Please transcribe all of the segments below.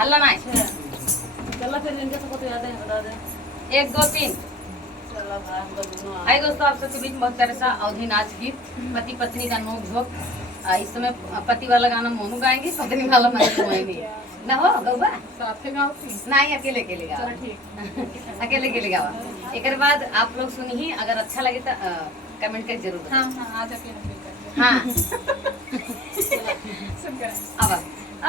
हल्ला नाही। चला फिर इनके सबको तो याद है, बता दे। 1 2 3। चला भाई हम दोनों हाय दोस्तों, आप सबके बीच बहुत प्यारा सा अवधि नाच गीत, पति पत्नी का नोक झोंक। इस समय पति वाला गाना मोनू गाएंगी, पत्नी वाला मैं गाएंगी ना। हो गौबा साथ में गाओ। नहीं, अकेले अकेले गाओ। चलो ठीक। अकेले अकेले गाओ। एक बाद आप लोग सुनिए, अगर अच्छा लगे तो कमेंट कर जरूर बताएं। हाँ हाँ आज अकेले करते हाँ सुन कर अब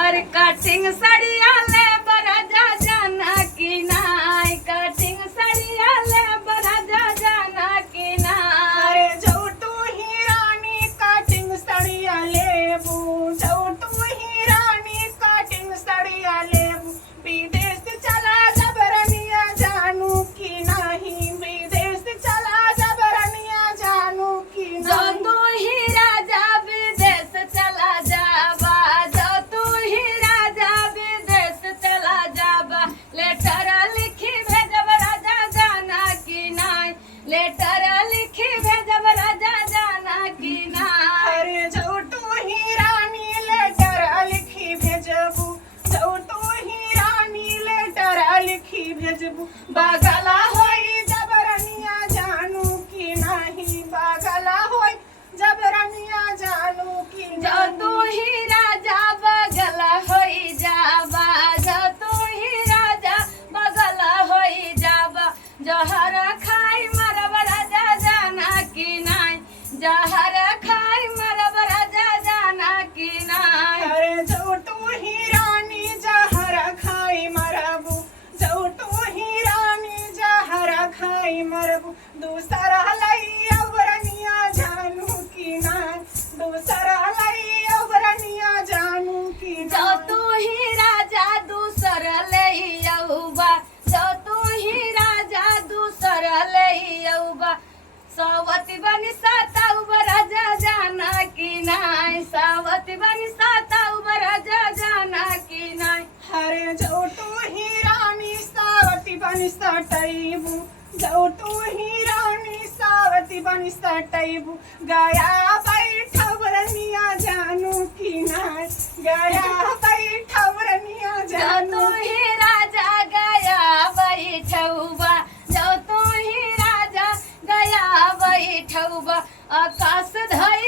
अरे कटिंग साड़िया ले बराजा जाना की नाय, कटिंग साड़िया ले बराजा जाना की नाय। अरे जो तू ही रानी कटिंग साड़िया लेबू, जो तू ही रानी कटिंग साड़िया लेबू, विदेश चला जबरनिया जानू की नहीं, विदेश चला जबरनिया जानू की जो नहीं। तू ही राजा विदेश चला जाबा, जो तू ही राजा विदेश चला जाबा, लेटर लिखी भेजब राजा जाना की नाय, लेटर लिखी भेजब राजा जाना की नाय। अरे जो तू ही रानी लेटर लिखी भेजबू, जो तू ही रानी लेटर लिखी भेजबू, बागला होई जबरनिया जानू की नहीं, बागला होई जबरनिया जानू की जो नहीं। तू ही राजा बगल होई जाबा, जो तू ही राजा बगल होई जाबा, जहर खाई मरब राजा जाना की नाय, जहर खाई मरब राजा जाना की नाय। अरे जो तू ही रानी जहर खाई मरबू, जो तू ही रानी जहर खाई मरबू, दूसरा लई अवरनिया जानू की ना, दूसरा लई अवरनिया जानू की जो ना। तू ही राजा दूसर ले अउबा, जो तू ही राजा दूसर ले अउबा, सावती बनी साताउब राजा जाना की नाय, सावती बनी साताउब राजा जाना की नाय। अरे जो तू ही रानी सावती बनी सटैबू, जो तू ही रानी सावती बनी सटैबू, गया बैठवरनिया जानू की नाय, गया बैठवरनिया जो जानू। तू ही राजा गया बैठौबा, जो तू ही राजा गया बैठौबा, आकाश धई